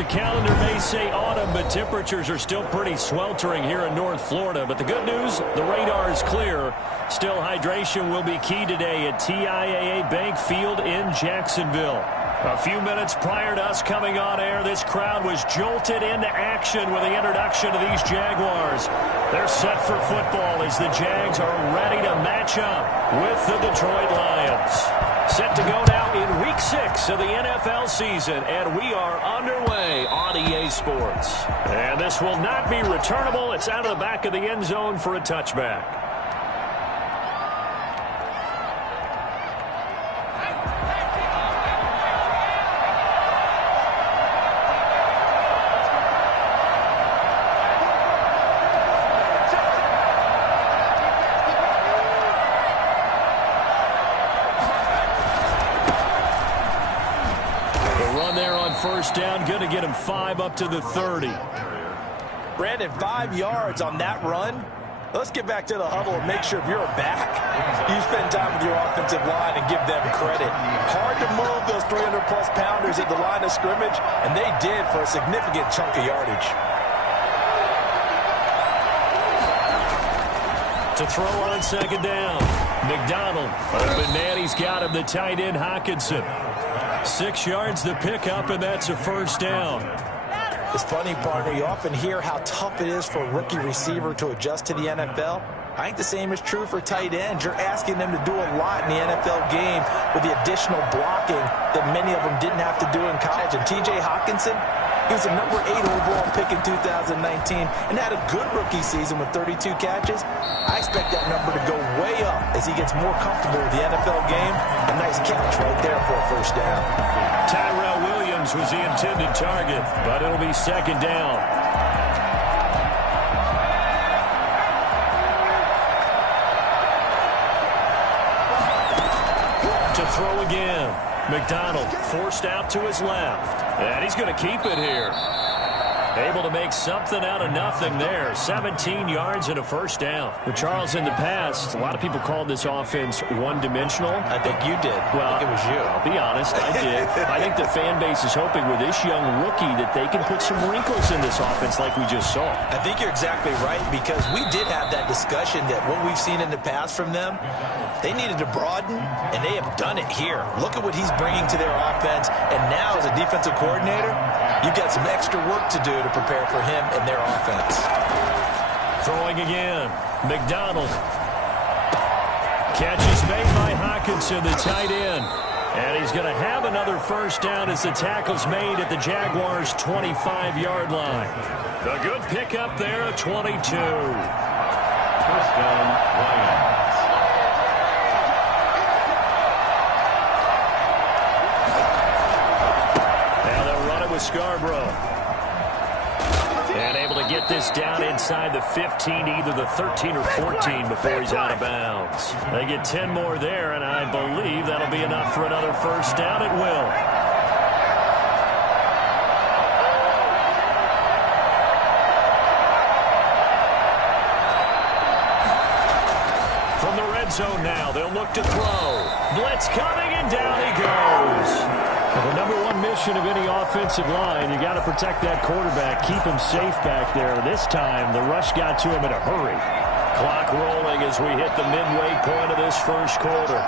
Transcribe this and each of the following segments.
The calendar may say autumn, but temperatures are still pretty sweltering here in North Florida. But the good news, the radar is clear. Still, hydration will be key today at TIAA Bank Field in Jacksonville. A few minutes prior to us coming on air, this crowd was jolted into action with the introduction of these Jaguars. They're set for football as the Jags are ready to match up with the Detroit Lions. Set to go now in Week 6 of the NFL season, and we are underway on EA Sports. And this will not be returnable. It's out of the back of the end zone for a touchback. First down, going to get him 5 up to the 30. Brandon, 5 yards on that run. Let's get back to the huddle and make sure if you're back, you spend time with your offensive line and give them credit. Hard to move those 300-plus pounders at the line of scrimmage, and they did for a significant chunk of yardage. To throw on second down, McDonald. But Natty's got him, the tight end, Hockenson. 6 yards to pick up, and that's a first down. It's funny, partner, you often hear how tough it is for a rookie receiver to adjust to the NFL. I think the same is true for tight ends. You're asking them to do a lot in the NFL game with the additional blocking that many of them didn't have to do in college. And T.J. Hockenson, he was a number 8 overall pick in 2019 and had a good rookie season with 32 catches. I expect that number to go way up as he gets more comfortable with the NFL game. A nice catch right there for a first down. Tyrell Williams was the intended target, but it'll be second down. To throw again. McDonald forced out to his left. And he's going to keep it here. Able to make something out of nothing there. 17 yards and a first down. Well, Charles, in the past, a lot of people called this offense one-dimensional. I think you did. Well, I think it was you. I'll be honest, I did. I think the fan base is hoping with this young rookie that they can put some wrinkles in this offense like we just saw. I think you're exactly right, because we did have that discussion that what we've seen in the past from them, they needed to broaden, and they have done it here. Look at what he's bringing to their offense, and now as a defensive coordinator, you've got some extra work to do to prepare for him and their offense. Throwing again. McDonald. Catch is made by Hockenson, the tight end. And he's going to have another first down as the tackle's made at the Jaguars' 25-yard line. A good pickup there at 22. First down, Lions. Now they'll run it with Scarborough. And able to get this down inside the 15, either the 13 or 14 before he's out of bounds. They get 10 more there, and I believe that'll be enough for another first down. It will. From the red zone now, they'll look to throw. Blitz coming, and down he goes. The number one mission of any offensive line, you got to protect that quarterback, keep him safe back there. This time, the rush got to him in a hurry. Clock rolling as we hit the midway point of this first quarter.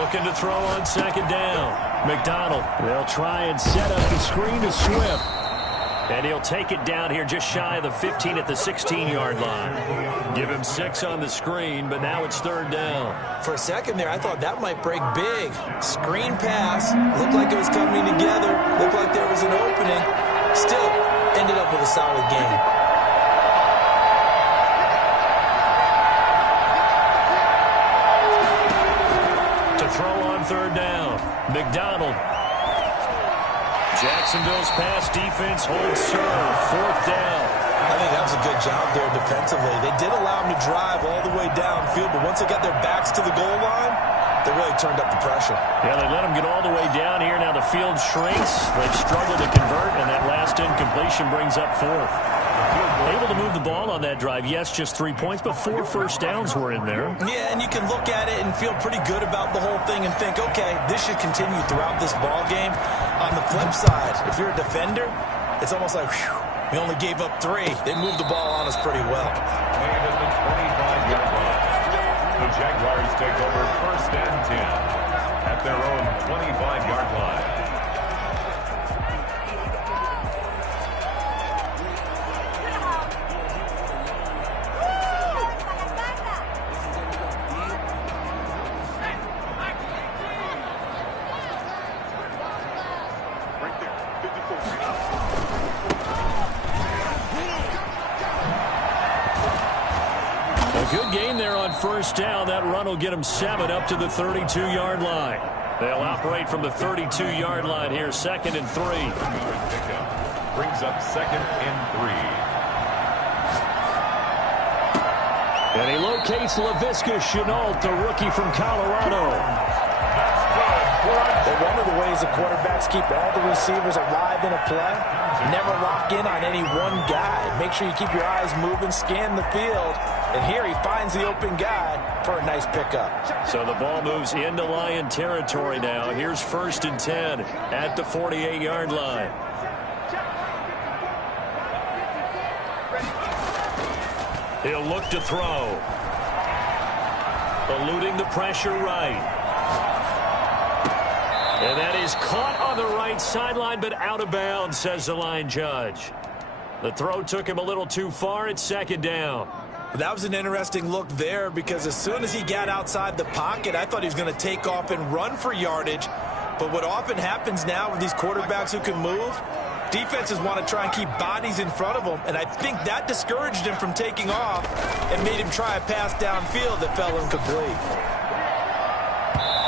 Looking to throw on second down. McDonald, they'll try and set up the screen to Swift. And he'll take it down here just shy of the 15 at the 16-yard line. Give him 6 on the screen, but now it's third down. For a second there, I thought that might break big. Screen pass. Looked like it was coming together. Looked like there was an opening. Still ended up with a solid game. To throw on third down, McDonald. Jacksonville's pass defense holds serve. Fourth down. I think that was a good job there defensively. They did allow them to drive all the way downfield, but once they got their backs to the goal line, they really turned up the pressure. Yeah, they let them get all the way down here. Now the field shrinks. They've struggled to convert, and that last incompletion brings up fourth. Able to move the ball on that drive. Yes, just 3 points, but 4 first downs were in there. Yeah, and you can look at it and feel pretty good about the whole thing and think, okay, this should continue throughout this ball game. On the flip side, if you're a defender, it's almost like, whew, we only gave up 3. They moved the ball on us pretty well. And at the 25-yard line, the Jaguars take over 1st and 10 at their own 25-yard line. Good game there on 1st down. That run will get them 7 up to the 32-yard line. They'll operate from the 32-yard line here, 2nd and 3. Brings up 2nd and 3. And he locates Laviska Shenault, the rookie from Colorado. But one of the ways the quarterbacks keep all the receivers alive in a play, never lock in on any one guy. Make sure you keep your eyes moving, scan the field. And here he finds the open guy for a nice pickup. So the ball moves into Lion territory now. Here's 1st and 10 at the 48-yard line. He'll look to throw. Eluding the pressure right. And that is caught on the right sideline, but out of bounds, says the line judge. The throw took him a little too far. It's 2nd down. That was an interesting look there because as soon as he got outside the pocket, I thought he was going to take off and run for yardage. But what often happens now with these quarterbacks who can move, defenses want to try and keep bodies in front of them. And I think that discouraged him from taking off and made him try a pass downfield that fell incomplete.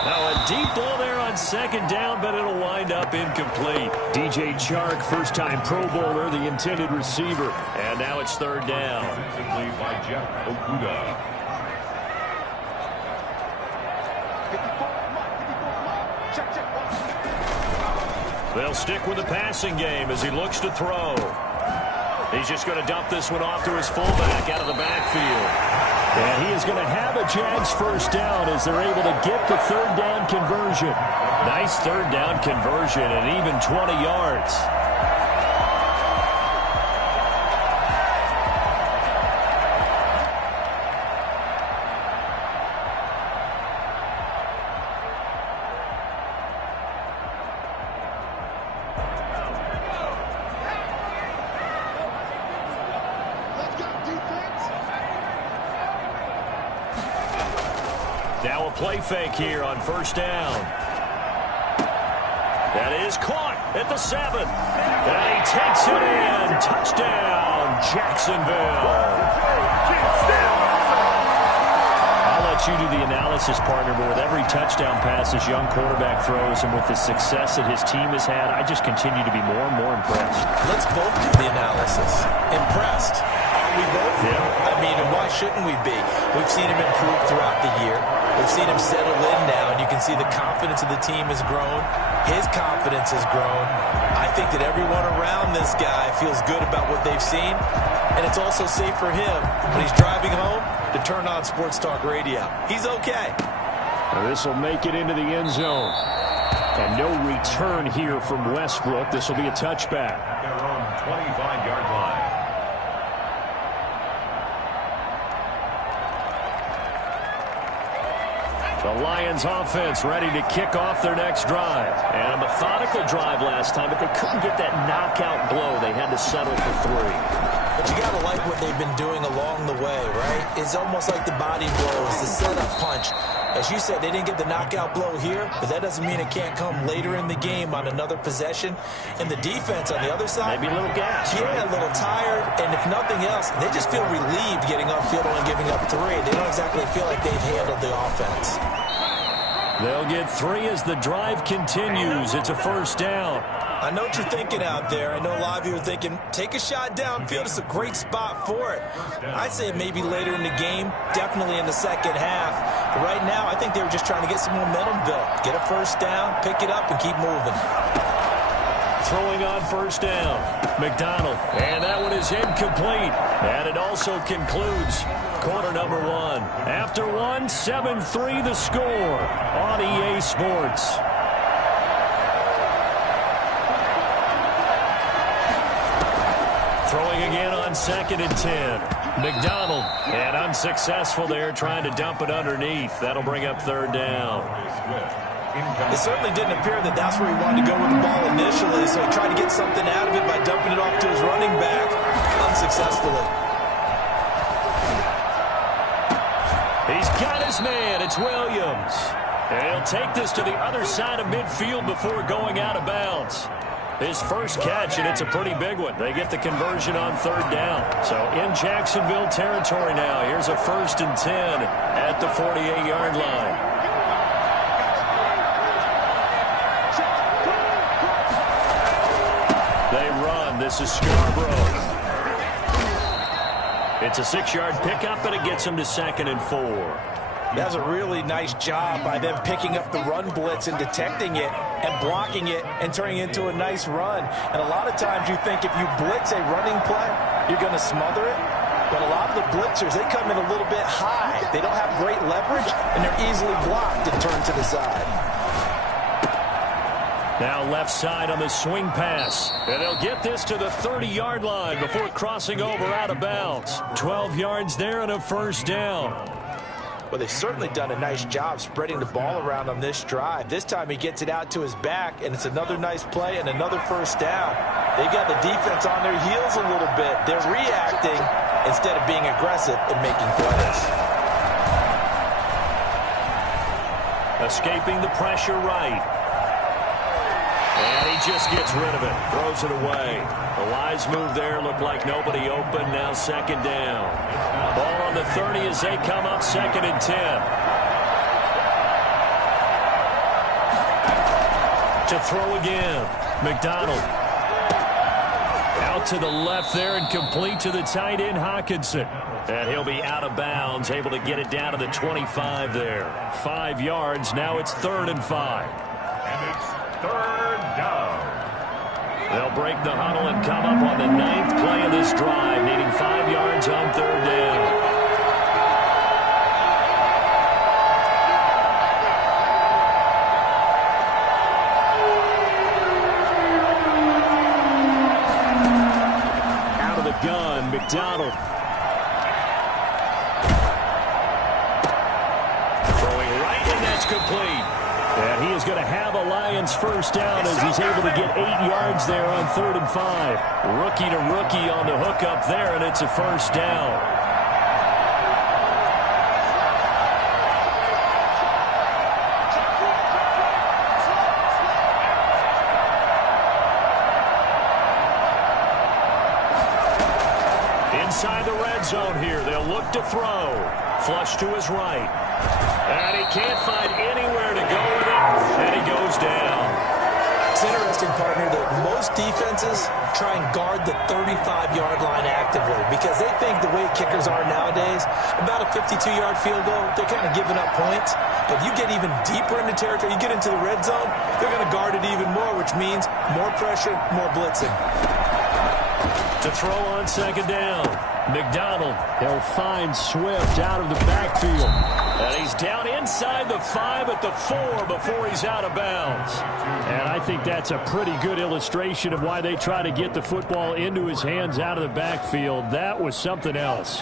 Now a deep ball there on 2nd down, but it'll wind up incomplete. DJ Chark, first-time Pro Bowler, the intended receiver. And now it's 3rd down. By Jeff Okuda. They'll stick with the passing game as he looks to throw. He's just going to dump this one off to his fullback out of the backfield. And he is going to have a Jags 1st down as they're able to get the 3rd down conversion. Nice 3rd down conversion and even 20 yards. Now a play fake here on 1st down. That is caught at the 7. And he takes it in. Touchdown, Jacksonville. I'll let you do the analysis, partner, but with every touchdown pass this young quarterback throws and with the success that his team has had, I just continue to be more and more impressed. Let's both do the analysis. Impressed. Are we both? Yeah. I mean, and why shouldn't we be? We've seen him improve throughout the year. We've seen him settle in now, and you can see the confidence of the team has grown. His confidence has grown. I think that everyone around this guy feels good about what they've seen, and it's also safe for him when he's driving home to turn on Sports Talk Radio. He's okay. This will make it into the end zone. And no return here from Westbrook. This will be a touchback. Their own 25-yard line. The Lions offense ready to kick off their next drive. And a methodical drive last time, but they couldn't get that knockout blow. They had to settle for 3. But you got to like what they've been doing along the way, right? It's almost like the body blows, the setup punch. As you said, they didn't get the knockout blow here, but that doesn't mean it can't come later in the game on another possession. And the defense on the other side, maybe a little gas. Yeah, right? A little tired. And if nothing else, they just feel relieved getting upfield and giving up 3. They don't exactly feel like they've handled the offense. They'll get 3 as the drive continues. It's a 1st down. I know what you're thinking out there. I know a lot of you are thinking, take a shot downfield. It's a great spot for it. I'd say maybe later in the game, definitely in the second half. But right now, I think they were just trying to get some momentum built. Get a 1st down, pick it up, and keep moving. Throwing on first down. McDonald. And that one is incomplete. And it also concludes quarter number one. After one, 7-3 the score on EA Sports. Throwing again on 2nd and 10. McDonald. And unsuccessful there, trying to dump it underneath. That'll bring up third down. It certainly didn't appear that that's where he wanted to go with the ball initially, so he tried to get something out of it by dumping it off to his running back unsuccessfully. He's got his man. It's Williams. And he'll take this to the other side of midfield before going out of bounds. His first catch, and it's a pretty big one. They get the conversion on third down. So in Jacksonville territory now. Here's a 1st and 10 at the 48-yard line. They run. This is Scarborough. It's a 6-yard pickup, and it gets him to 2nd and 4. That's a really nice job by them picking up the run blitz and detecting it and blocking it and turning it into a nice run. And a lot of times you think if you blitz a running play, you're going to smother it. But a lot of the blitzers, they come in a little bit high. They don't have great leverage, and they're easily blocked and turned to the side. Now left side on the swing pass. And they'll get this to the 30-yard line before crossing over out of bounds. 12 yards there and a first down. Well, they've certainly done a nice job spreading the ball around on this drive. This time he gets it out to his back, and it's another nice play and another first down. They got the defense on their heels a little bit. They're reacting instead of being aggressive and making plays. Escaping the pressure right. And he just gets rid of it. Throws it away. The wise move there. Looked like nobody open. Now 2nd down. Ball on the 30 as they come up 2nd and 10. To throw again. McDonald. Out to the left there and complete to the tight end Hawkinson. And he'll be out of bounds. Able to get it down to the 25 there. 5 yards. Now it's 3rd and 5. And it's 3rd down. They'll break the huddle and come up on the 9th play of this drive, needing 5 yards on 3rd down. Out of the gun, McDonald. Throwing right, and that's complete. And he is going to have a Lions first down as he's able to get 8 yards there on 3rd and 5. Rookie to rookie on the hook up there, and it's a first down. Inside the red zone here, they'll look to throw. Flush to his right. And he can't find anywhere to go with it, and he goes down. It's interesting, partner, that most defenses try and guard the 35-yard line actively because they think the way kickers are nowadays, about a 52-yard field goal, they're kind of giving up points. But if you get even deeper into territory, you get into the red zone, they're going to guard it even more, which means more pressure, more blitzing. To throw on 2nd down. McDonald, he'll find Swift out of the backfield. And he's down inside the 5 at the 4 before he's out of bounds. And I think that's a pretty good illustration of why they try to get the football into his hands out of the backfield. That was something else.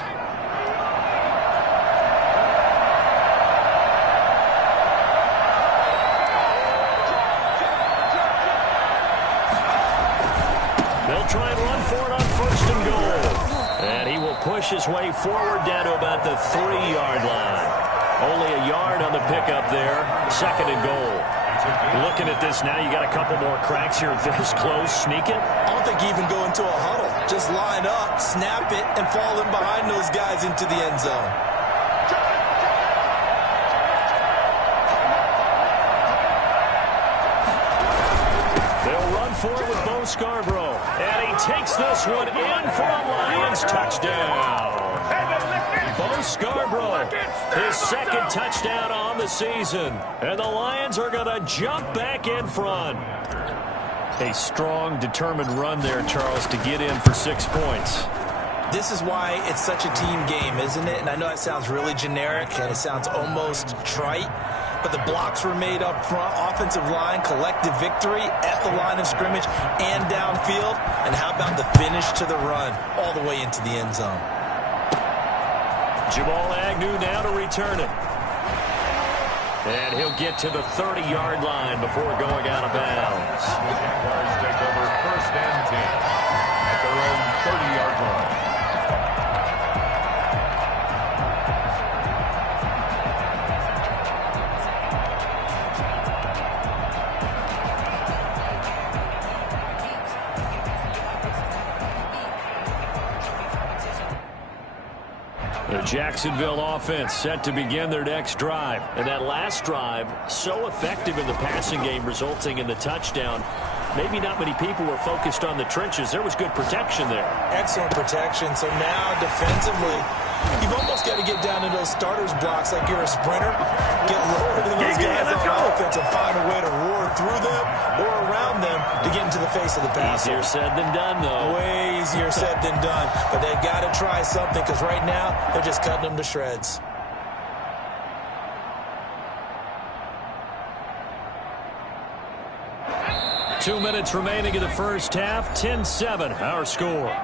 They'll try and run for it on 1st and goal. And he will push his way forward down to about the 3-yard line. Only a yard on the pickup there. 2nd and goal. Looking at this now, you got a couple more cracks here this close. Sneak it? I don't think you even go into a huddle. Just line up, snap it, and fall in behind those guys into the end zone. They'll run for it with Bo Scarborough. And he takes this one in for a Lions touchdown. Bo Scarborough, his 2nd touchdown on the season. And the Lions are going to jump back in front. A strong, determined run there, Charles, to get in for 6 points. This is why it's such a team game, isn't it? And I know that sounds really generic and it sounds almost trite, but the blocks were made up front, offensive line, collective victory at the line of scrimmage and downfield. And how about the finish to the run all the way into the end zone? Jamal Agnew now to return it. And he'll get to the 30-yard line before going out of bounds. The Jaguars take over 1st and 10 at their own 30-yard line. The Jacksonville offense set to begin their next drive. And that last drive, so effective in the passing game, resulting in the touchdown. Maybe not many people were focused on the trenches. There was good protection there. Excellent protection. So now defensively, you've almost got to get down to those starters blocks like you're a sprinter. Get lower than those guys on offense and find a way to roar through them or around them to get into the face of the passer. Easier said than done, though. Way easier said than done. But they've got to try something because right now they're just cutting them to shreds. Two minutes remaining in the first half. 10-7, our score.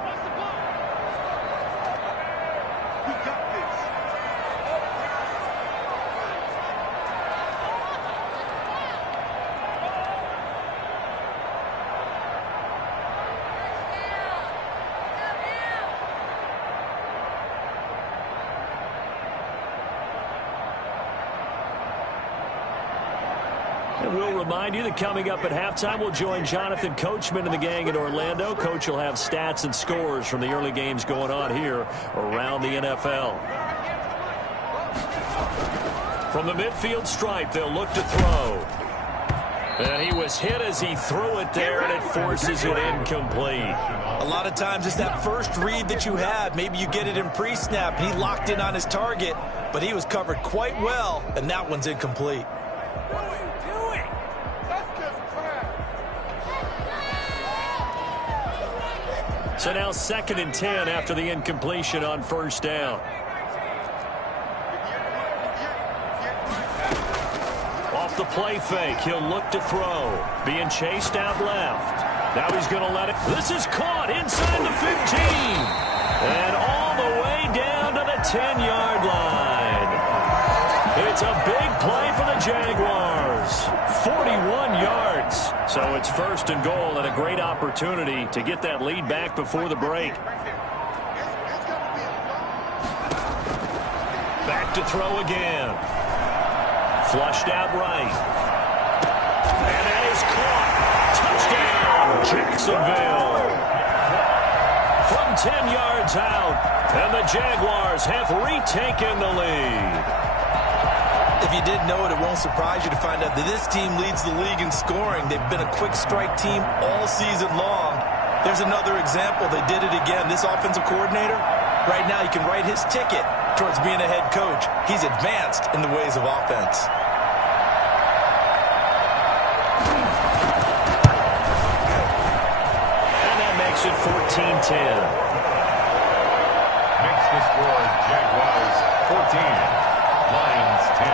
We'll remind you that coming up at halftime, we'll join Jonathan Coachman and the gang in Orlando. Coach will have stats and scores from the early games going on here around the NFL. From the midfield stripe, they'll look to throw. And he was hit as he threw it there, and it forces it incomplete. A lot of times it's that first read that you have. Maybe you get it in pre-snap, and he locked in on his target, but he was covered quite well, and that one's incomplete. So now 2nd and 10 after the incompletion on first down. Off the play fake, he'll look to throw. Being chased out left. Now he's going to let it. This is caught inside the 15. And all the way down to the 10-yard line. It's a big play for the Jaguars. 41 yards. So it's 1st and goal and a great opportunity to get that lead back before the break. Back to throw again. Flushed out right. And that is caught. Touchdown, Jacksonville. From 10 yards out, and the Jaguars have retaken the lead. If you didn't know it, it won't surprise you to find out that this team leads the league in scoring. They've been a quick strike team all season long. There's another example. They did it again. This offensive coordinator, right now, he can write his ticket towards being a head coach. He's advanced in the ways of offense. And that makes it 14-10. Makes the score Jaguars 14. Lions 10.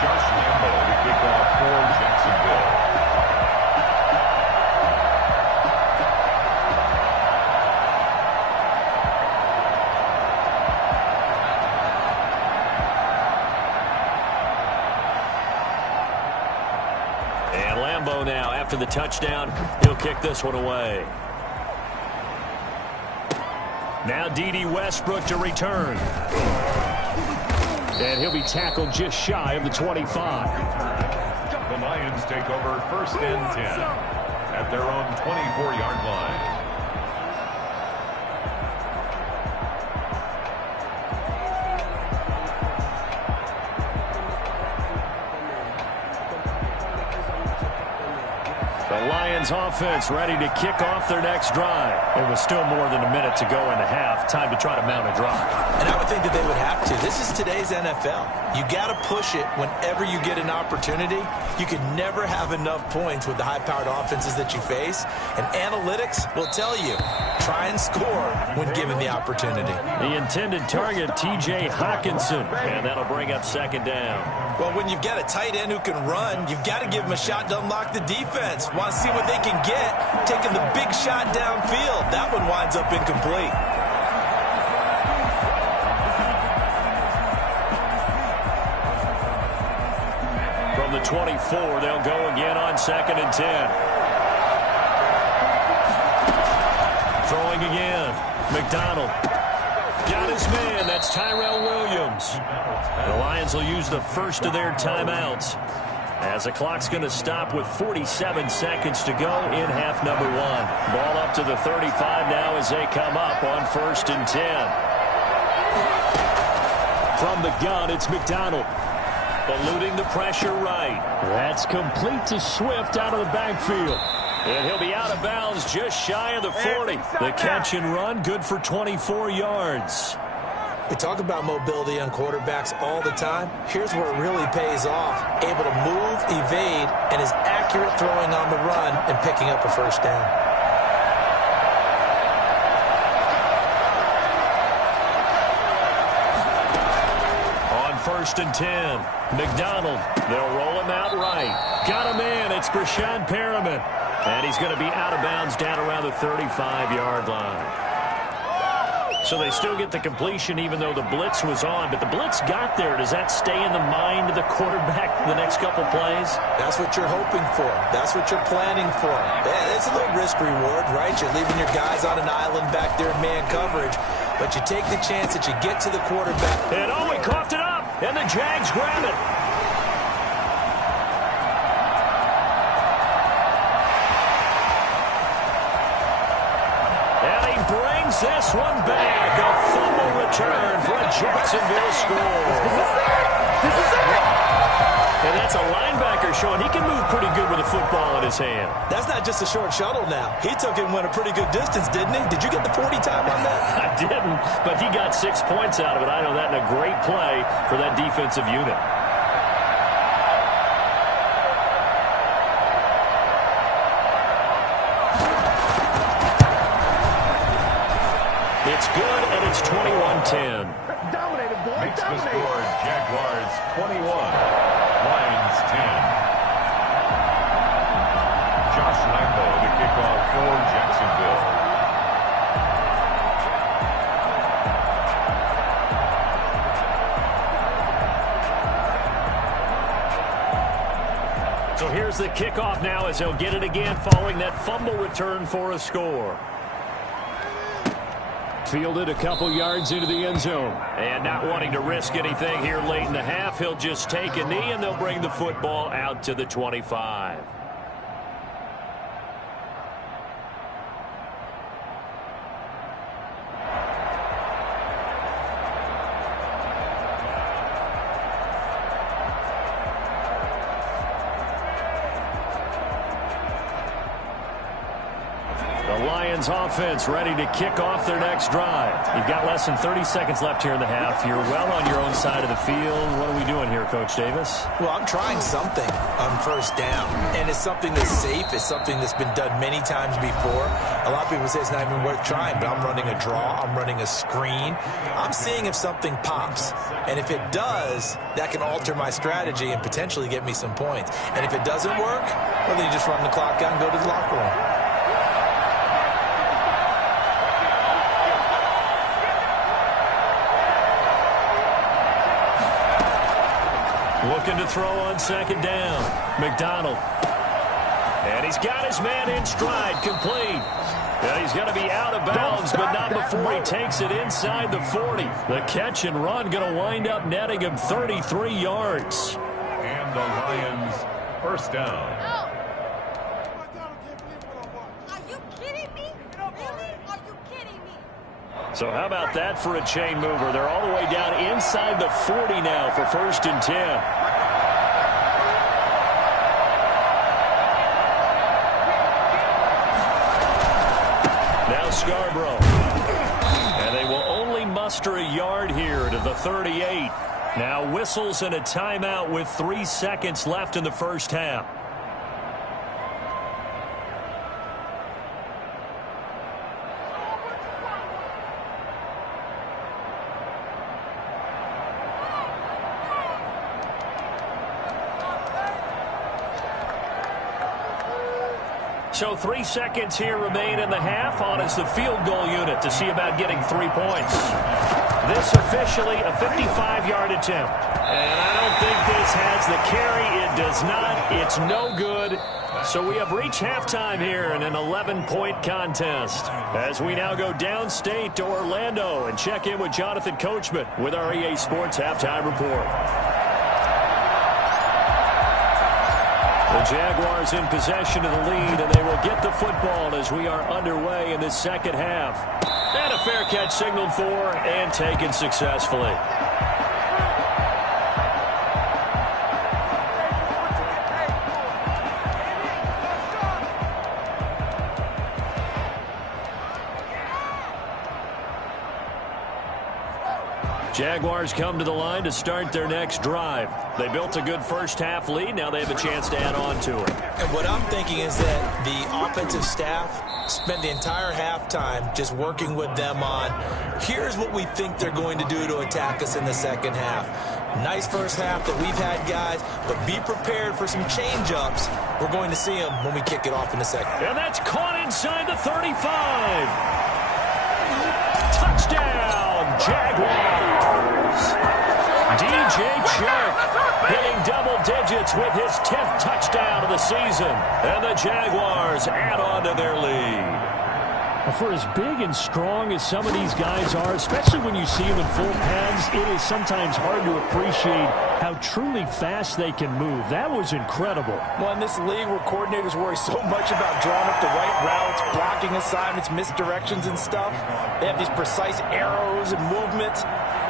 Josh Lambo to kick off for Jacksonville. And Lambo now, after the touchdown, he'll kick this one away. Now D.D. Westbrook to return. And he'll be tackled just shy of the 25. The Lions take over 1st and 10 at their own 24-yard line. The Lions offense ready to kick off their next drive. It was still more than a minute to go in the half. Time to try to mount a drive. And I would think that they would have to. This is today's NFL. You got to push it whenever you get an opportunity. You can never have enough points with the high-powered offenses that you face. And analytics will tell you, try and score when given the opportunity. The intended target, T.J. Hawkinson. And that'll bring up second down. Well, when you've got a tight end who can run, you've got to give him a shot to unlock the defense. Want to see what they can get, taking the big shot downfield. That one winds up incomplete. From the 24, they'll go again on 2nd and 10. Throwing again. McDonald. Got his man. That's Tyrell Williams. The Lions will use the first of their timeouts, as the clock's going to stop with 47 seconds to go in half number 1. Ball up to the 35 now as they come up on 1st and 10. From the gun, it's McDonald. Eluding the pressure right. That's complete to Swift out of the backfield. And he'll be out of bounds just shy of the 40. The catch and run, good for 24 yards. We talk about mobility on quarterbacks all the time. Here's where it really pays off. Able to move, evade, and is accurate throwing on the run and picking up a first down. On 1st and 10, McDonald. They'll roll him out right. Got him in. It's Brashad Perriman. And he's going to be out of bounds down around the 35-yard line. So they still get the completion even though the blitz was on. But the blitz got there. Does that stay in the mind of the quarterback the next couple plays? That's what you're hoping for. That's what you're planning for. It's a little risk-reward, right? You're leaving your guys on an island back there in man coverage. But you take the chance that you get to the quarterback. And oh, he coughed it up. And the Jags grab it. This one back, a fumble return for a Jacksonville score. This is it. And that's a linebacker showing he can move pretty good with a football in his hand. That's not just a short shuttle now. He took it and went a pretty good distance, didn't he? Did you get the 40 time on that? I didn't, but he got 6 points out of it. I know that, and a great play for that defensive unit. It's good, and it's 21-10. Makes the score Jaguars 21, Lions 10. Josh Lambo to kick off for Jacksonville. So here's the kickoff now as they'll get it again following that fumble return for a score. Fielded a couple yards into the end zone. And not wanting to risk anything here late in the half, he'll just take a knee and they'll bring the football out to the 25. Offense ready to kick off their next drive. You've got less than 30 seconds left here in the half. You're well on your own side of the field. What are we doing here, Coach Davis? Well, I'm trying something on first down, and it's something that's safe. It's something that's been done many times before. A lot of people say it's not even worth trying, but I'm running a draw. I'm running a screen. I'm seeing if something pops, and if it does, that can alter my strategy and potentially get me some points. And if it doesn't work, well, then you just run the clock out and go to the locker room. Looking to throw on second down. McDonald. And he's got his man in stride, complete. Yeah, he's going to be out of bounds, but not before he takes it inside the 40. The catch and run going to wind up netting him 33 yards. And the Lions first down. Are you kidding me? Really? Are you kidding me? So how about that for a chain mover? They're all the way down inside the 40 now for 1st and 10. Scarborough. And they will only muster a yard here to the 38. Now whistles and a timeout with 3 seconds left in the first half. So 3 seconds here remain in the half. On is the field goal unit to see about getting 3 points. This officially a 55-yard attempt. And I don't think this has the carry. It does not. It's no good. So we have reached halftime here in an 11-point contest. As we now go downstate to Orlando and check in with Jonathan Coachman with our EA Sports Halftime Report. The Jaguars in possession of the lead, and they will get the football as we are underway in this second half. And a fair catch signaled for and taken successfully. Jaguars come to the line to start their next drive. They built a good first-half lead. Now they have a chance to add on to it. And what I'm thinking is that the offensive staff spent the entire halftime just working with them on, here's what we think they're going to do to attack us in the second half. Nice first half that we've had, guys, but be prepared for some change-ups. We're going to see them when we kick it off in the second. And that's caught inside the 35. Touchdown, Jaguars. DJ Chark hitting double digits with his 10th touchdown of the season. And the Jaguars add on to their lead. For as big and strong as some of these guys are, especially when you see them in full pads, it is sometimes hard to appreciate how truly fast they can move. That was incredible. Well, in this league where coordinators worry so much about drawing up the right routes, blocking assignments, misdirections and stuff, they have these precise arrows and movements.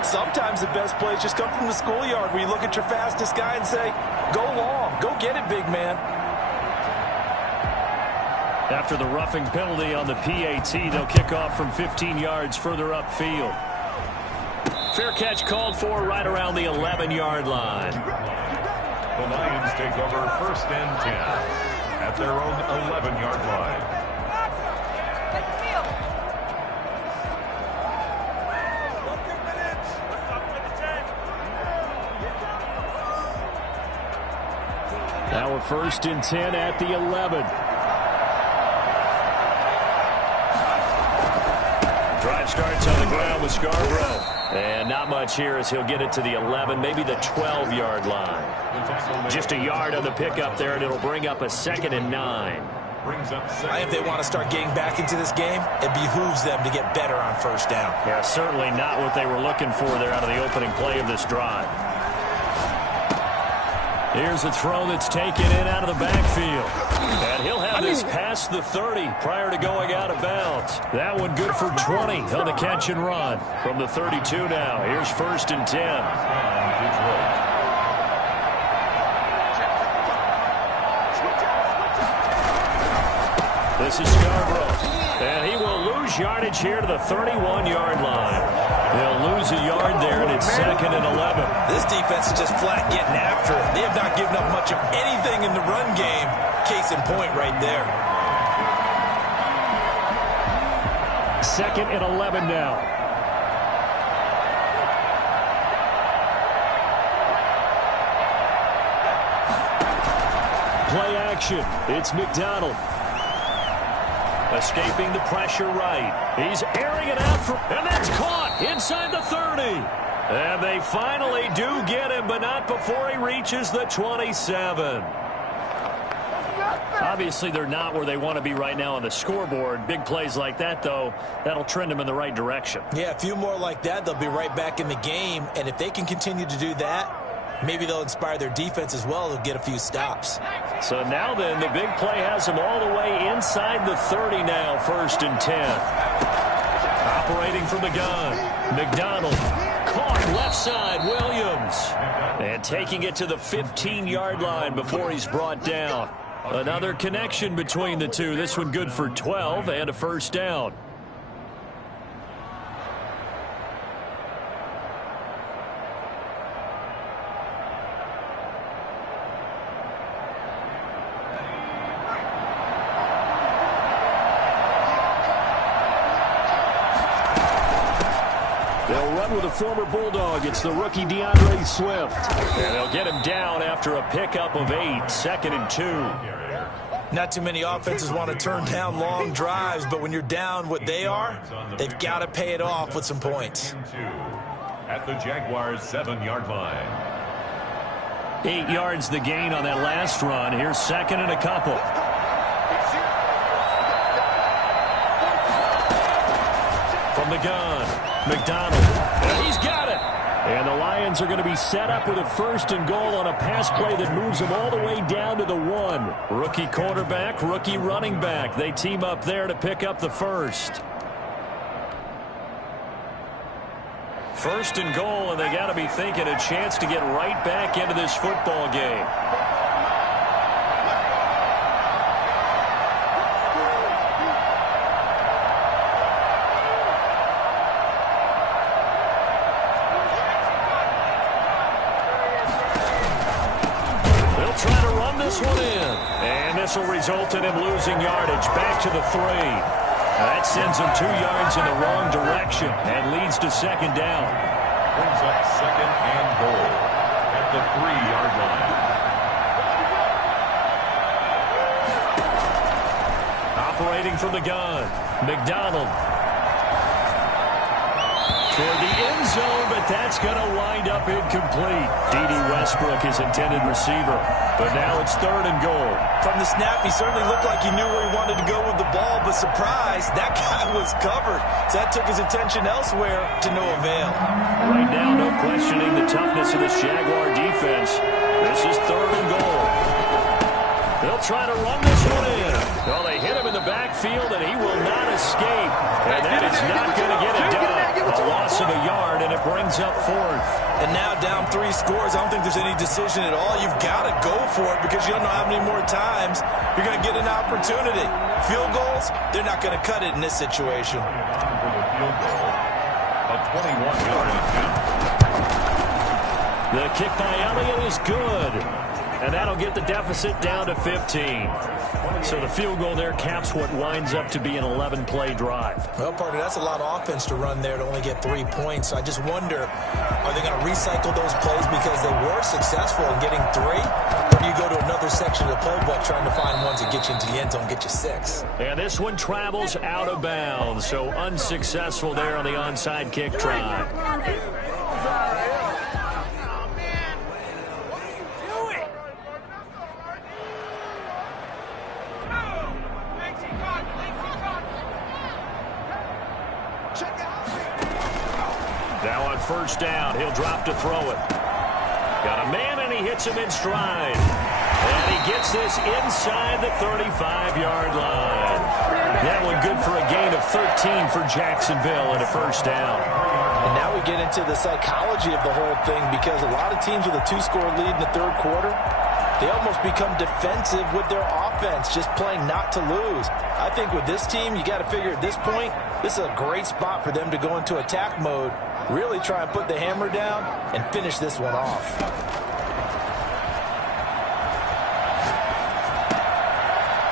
Sometimes the best plays just come from the schoolyard where you look at your fastest guy and say, go long, go get it, big man. After the roughing penalty on the PAT, they'll kick off from 15 yards further upfield. Fair catch called for right around the 11-yard line. The Lions take over 1st and 10 at their own 11-yard line. Now we're 1st and 10 at the 11. Drive starts on the ground with Scarborough. And not much here as he'll get it to the 11, maybe the 12-yard line. Just a yard on the pickup there, and it'll bring up a 2nd and 9. If they want to start getting back into this game, it behooves them to get better on 1st down. Yeah, certainly not what they were looking for there out of the opening play of this drive. Here's a throw that's taken in out of the backfield. And he'll have this past the 30 prior to going out of bounds. That one good for 20 on the catch and run. From the 32 now, here's 1st and 10. This is Scarborough. And he will lose yardage here to the 31-yard line. They'll lose a yard there, and it's 2nd and 11. This defense is just flat getting after it. They have not given up much of anything in the run game. Case in point right there. 2nd and 11 now. Play action. It's McDonald. Escaping the pressure right. He's airing it out for, and that's caught inside the 30. And they finally do get him, but not before he reaches the 27. Obviously, they're not where they want to be right now on the scoreboard. Big plays like that, though, that'll trend them in the right direction. Yeah, a few more like that, they'll be right back in the game. And if they can continue to do that, maybe they'll inspire their defense as well. They'll get a few stops. So now then, the big play has them all the way inside the 30 now, 1st and 10. Operating from the gun, McDonald. Caught left side, Williams. And taking it to the 15-yard line before he's brought down. Another connection between the two. This one good for 12 and a 1st down. They'll run with a former Bulldog. It's the rookie DeAndre Swift. And they'll get him down after a pickup of 8, 2nd and 2. Not too many offenses want to turn down long drives, but when you're down what they are, they've got to pay it off with some points. At the Jaguars' 7-yard line. 8 yards the gain on that last run. Here's 2nd and a couple. From the gun, McDonald. And he's got it. And the Lions are going to be set up with a 1st and goal on a pass play that moves them all the way down to the 1. Rookie quarterback, rookie running back. They team up there to pick up the 1st. 1st and goal, and they got to be thinking a chance to get right back into this football game. They'll try to run this one in, and this will result in him losing yardage back to the 3. That sends him 2 yards in the wrong direction and leads to 2nd down. Brings up 2nd and goal at the 3-yard line. Operating from the gun, McDonald. Toward the end zone, but that's going to wind up incomplete. D.D. Westbrook, his intended receiver. But now it's 3rd and goal. From the snap, he certainly looked like he knew where he wanted to go with the ball, but surprise, that guy was covered. So that took his attention elsewhere to no avail. Right now, no questioning the toughness of this Jaguar defense. This is 3rd and goal. They'll try to run this one in. Well, they hit him in the backfield, and he will not escape. And that is not going to get it done. A loss of a yard, and it brings up 4th. And now down 3 scores. I don't think there's any decision at all. You've got to go for it because you don't know how many more times you're going to get an opportunity. Field goals, they're not going to cut it in this situation. For the field goal, a 21-yard attempt. The kick by Elliott is good. And that'll get the deficit down to 15. So the field goal there caps what winds up to be an 11-play drive. Well, partner, that's a lot of offense to run there to only get 3 points. So I just wonder, are they going to recycle those plays because they were successful in getting 3? Or do you go to another section of the playbook trying to find ones that get you into the end zone, get you 6? And this one travels out of bounds. So unsuccessful there on the onside kick try. Now on 1st down, he'll drop to throw it. Got a man, and he hits him in stride. And he gets this inside the 35-yard line. That one good for a gain of 13 for Jacksonville and a 1st down. And now we get into the psychology of the whole thing because a lot of teams with a 2-score lead in the 3rd quarter, they almost become defensive with their offense, just playing not to lose. I think with this team, you got to figure at this point, this is a great spot for them to go into attack mode, really try and put the hammer down and finish this one off.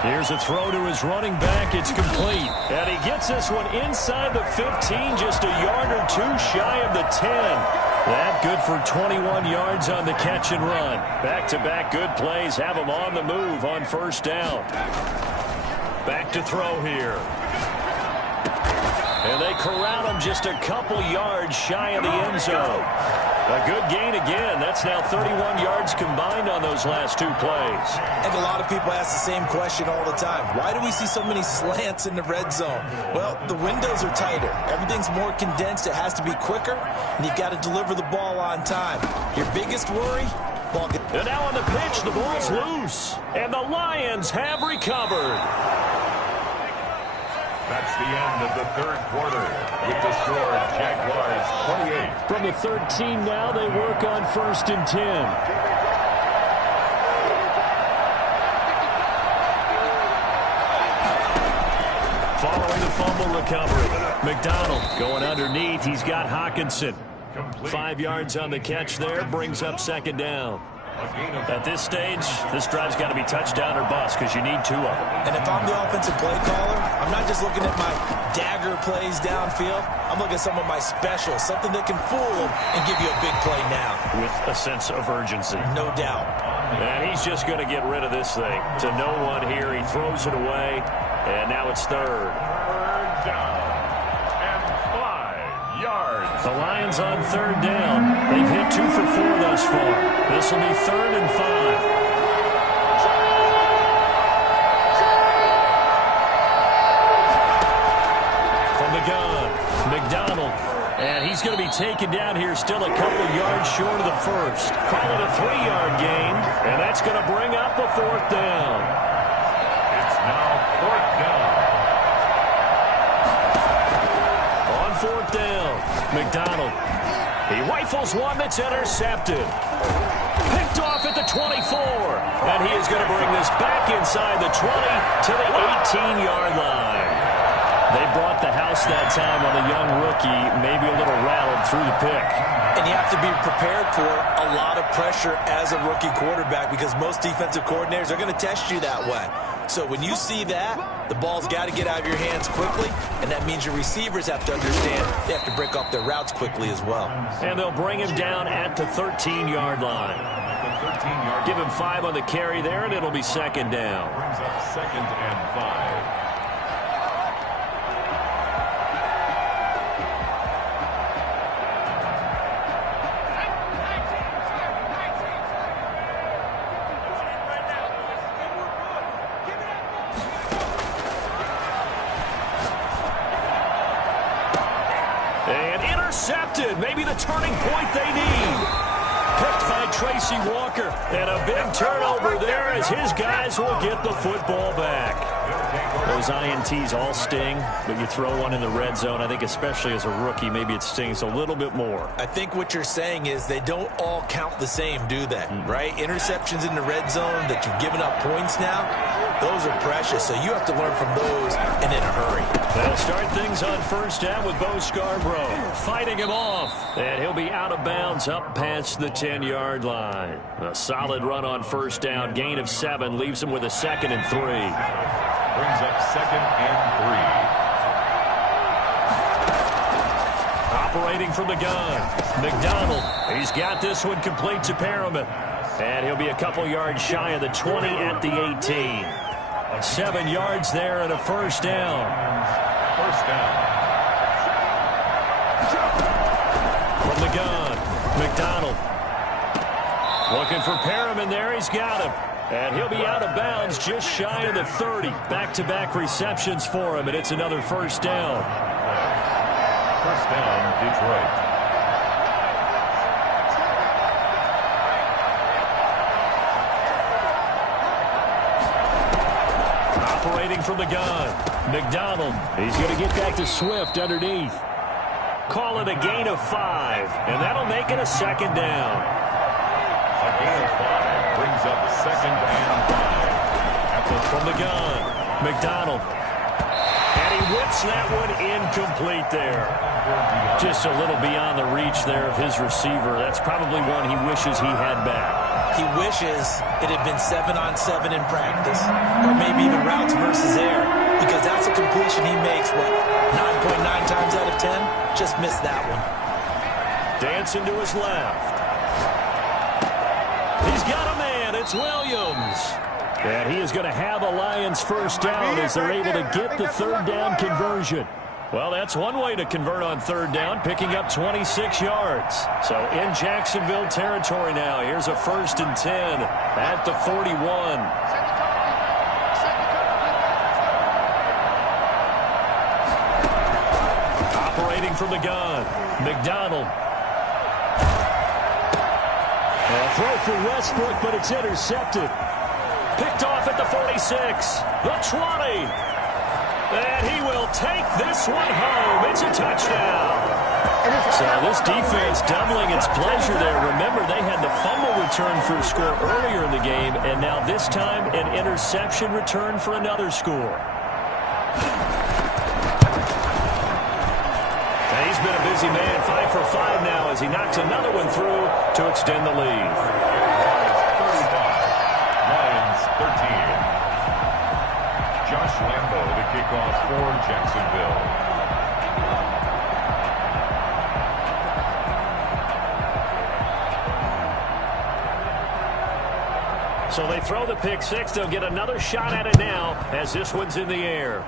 Here's a throw to his running back. It's complete. And he gets this one inside the 15, just a yard or 2 shy of the 10. That good for 21 yards on the catch and run. Back-to-back good plays have him on the move on 1st down. Back to throw here. And they corral him just a couple yards shy of the end zone. A good gain again. That's now 31 yards combined on those last 2 plays. And a lot of people ask the same question all the time. Why do we see so many slants in the red zone? Well, the windows are tighter. Everything's more condensed. It has to be quicker, and you've got to deliver the ball on time. Your biggest worry? Ball. And now on the pitch, the ball's loose. And the Lions have recovered. That's the end of the 3rd quarter with the score Jaguars 28. From the 13 now, they work on 1st and 10. Following the fumble recovery, McDonald going underneath. He's got Hawkinson. 5 yards on the catch there, brings up 2nd down. At this stage, this drive's got to be touchdown or bust because you need 2 of them. And if I'm the offensive play caller, I'm not just looking at my dagger plays downfield. I'm looking at some of my specials, something that can fool them and give you a big play now. With a sense of urgency. No doubt. And he's just going to get rid of this thing. To no one here. He throws it away. And now it's third. Third down and 5 yards. The Lions on third down. They've hit 2 for 4 thus far. This will be 3rd and 5. McDonald, and he's going to be taken down here still a couple yards short of the first. Call it a 3-yard gain, and that's going to bring up a 4th down. It's now 4th down. On 4th down, McDonald. He rifles one that's intercepted. Picked off at the 24, and he is going to bring this back inside the 20 to the 18-yard line. They brought the house that time on the young rookie, maybe a little rattled through the pick. And you have to be prepared for a lot of pressure as a rookie quarterback because most defensive coordinators are going to test you that way. So when you see that, the ball's got to get out of your hands quickly, and that means your receivers have to understand they have to break off their routes quickly as well. And they'll bring him down at the 13-yard line. Give him 5 on the carry there, and it'll be 2nd down. Brings up 2nd and 5. Maybe the turning point they need. Picked by Tracy Walker. And a big turnover there as his guys will get the football back. Those INTs all sting, but you throw one in the red zone, I think especially as a rookie, maybe it stings a little bit more. I think what you're saying is they don't all count the same, do they? Right? Interceptions in the red zone that you've given up points now, those are precious, so you have to learn from those and in a hurry. They'll start things on 1st down with Bo Scarborough fighting him off, and he'll be out of bounds up past the 10-yard line. A solid run on 1st down, gain of 7, leaves him with a 2nd and 3. Brings up 2nd and 3. Operating from the gun, McDonald. He's got this one complete to Perriman. And he'll be a couple yards shy of the 20 at the 18. 7 yards there and a 1st down. 1st down. From the gun, McDonald. Looking for Perriman there. He's got him. And he'll be out of bounds just shy of the 30. Back-to-back receptions for him, and it's another 1st down. 1st down, Detroit. Operating from the gun, McDonald. He's going to get that to Swift underneath. Call it a gain of 5, and that'll make it a 2nd down. A gain of 5 brings up 2nd and 5. From the gun, McDonald. And he whips that one incomplete there. Just a little beyond the reach there of his receiver. That's probably one he wishes he had back. He wishes it had been 7-on-7 in practice, or maybe even routes versus air, because that's a completion he makes, 9.9 times out of 10? Just missed that one. Dancing to his left. He's got a man. It's Williams. And he is going to have a Lions 1st down as they're able to get the 3rd down conversion. Well, that's one way to convert on 3rd down, picking up 26 yards. So in Jacksonville territory now. Here's a 1st and 10 at the 41. Operating from the gun, McDonald. A throw for Westbrook, but it's intercepted. Picked off at the 46, the 20. And he will take this one home. It's a touchdown. So this defense doubling its pleasure there. Remember, they had the fumble return for a score earlier in the game, and now this time an interception return for another score. And he's been a busy man, 5 for 5 now as he knocks another one through to extend the lead. Lions 13. Josh Lambo to kick off for Jacksonville. So they throw the pick six. They'll get another shot at it now as this one's in the air.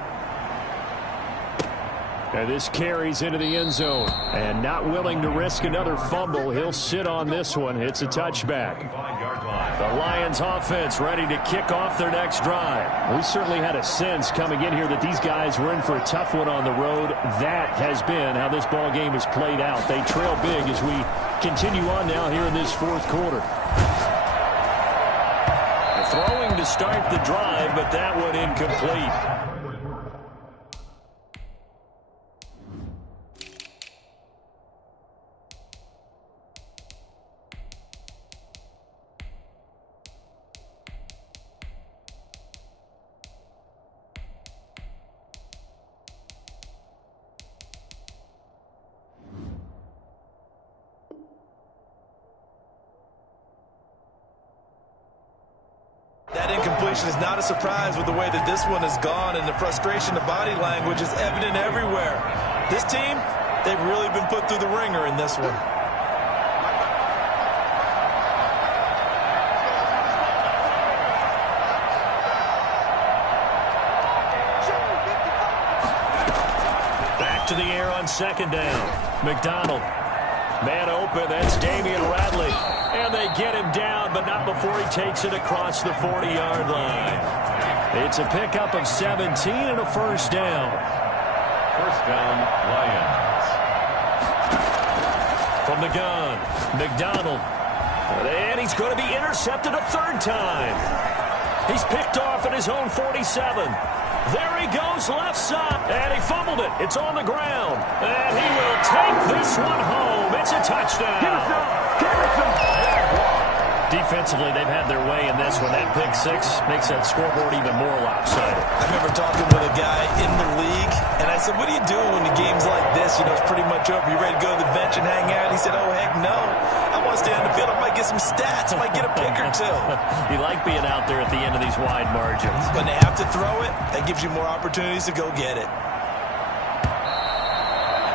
And this carries into the end zone. And not willing to risk another fumble, he'll sit on this one. It's a touchback. The Lions offense ready to kick off their next drive. We certainly had a sense coming in here that these guys were in for a tough one on the road. That has been how this ball game has played out. They trail big as we continue on now here in this fourth quarter. Throwing to start the drive, but that one incomplete. That incompletion is not a surprise with the way that this one has gone, and the frustration, the body language is evident everywhere. This team, they've really been put through the ringer in this one. Back to the air on second down. McDonald. Man open, that's Damian Radley. And they get him down, but not before he takes it across the 40-yard line. It's a pickup of 17 and a first down. First down, Lions. From the gun, McDonald. And he's going to be intercepted a third time. He's picked off at his own 47. There he goes, left side, and he fumbled it. It's on the ground, and he will take this one home. It's a touchdown. Defensively, they've had their way in this one. That pick six makes that scoreboard even more lopsided. I remember talking with a guy in the league, and I said, what do you do when the game's like this? You know, it's pretty much over. You ready to go to the bench and hang out? He said, oh, heck no. I want to stay on the field. I might get some stats. I might get a pick or two. You like being out there at the end of these wide margins. When they have to throw it, that gives you more opportunities to go get it.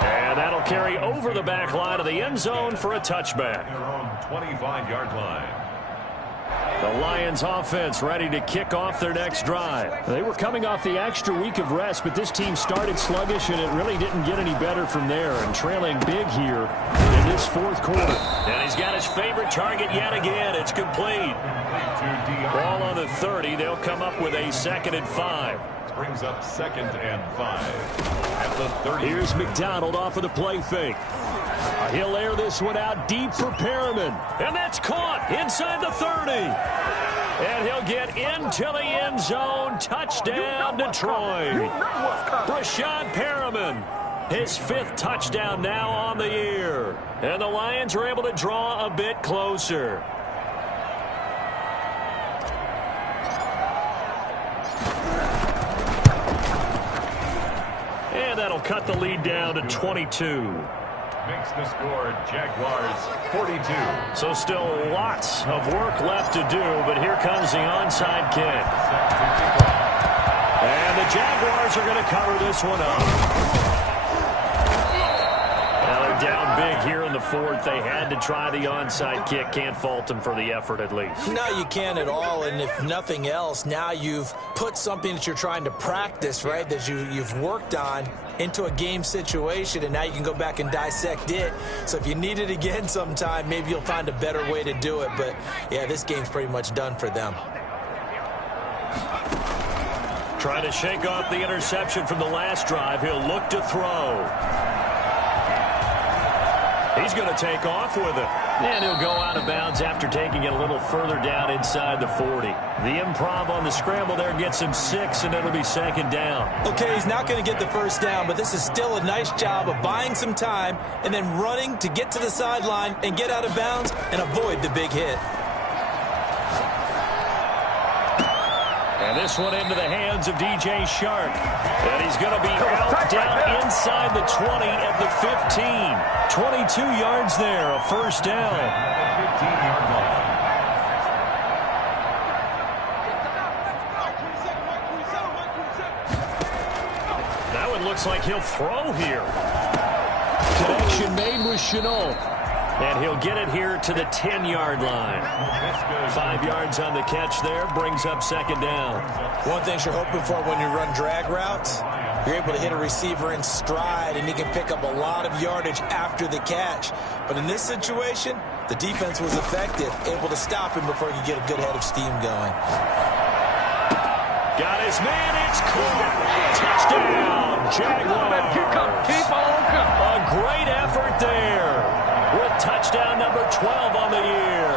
And that'll carry over the back line of the end zone for a touchback. Their own 25-yard line. The Lions offense ready to kick off their next drive. They were coming off the extra week of rest, but this team started sluggish, and it really didn't get any better from there. And trailing big here in this fourth quarter. And he's got his favorite target yet again. It's complete. Ball on the 30. They'll come up with a 2nd and 5. Brings up 2nd and 5. At the 30. Here's McDonald off of the play fake. He'll air this one out deep for Perriman. And that's caught inside the 30. And he'll get into the end zone. Touchdown, Detroit. Rashad Perriman, his 5th touchdown now on the year. And the Lions are able to draw a bit closer. And that'll cut the lead down to 22. Makes the score Jaguars 42. So still lots of work left to do, but here comes the onside kick. And the Jaguars are going to cover this one up. Now they're down big here in the fourth. They had to try the onside kick. Can't fault them for the effort at least. No, you can't at all, and if nothing else, now you've put something that you're trying to practice, right, that you've worked on into a game situation, and now you can go back and dissect it. So if you need it again sometime, maybe you'll find a better way to do it. But, yeah, this game's pretty much done for them. Trying to shake off the interception from the last drive. He'll look to throw. He's going to take off with it. And he'll go out of bounds after taking it a little further down inside the 40. The improv on the scramble there gets him 6, and it'll be 2nd down. Okay, he's not going to get the first down, but this is still a nice job of buying some time and then running to get to the sideline and get out of bounds and avoid the big hit. And this one into the hands of DJ Shark. And he's going to be out down inside the 20 at the 15. 22 yards there, a first down. 15-yard line. it looks like he'll throw here. Connection made with Chenault. And he'll get it here to the 10-yard line. 5 yards on the catch there, brings up second down. One thing you're hoping for when you run drag routes, you're able to hit a receiver in stride, and he can pick up a lot of yardage after the catch. But in this situation, the defense was effective, able to stop him before he could get a good head of steam going. Got his man, it's caught. Touchdown, Jaguars. Keep on coming. A great effort there with touchdown number 12 on the year.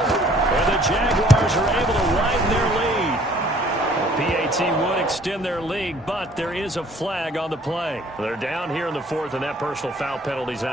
And the Jaguars are able to widen their lead. PAT would extend their lead, but there is a flag on the play. They're down here in the fourth, and that personal foul penalty's out.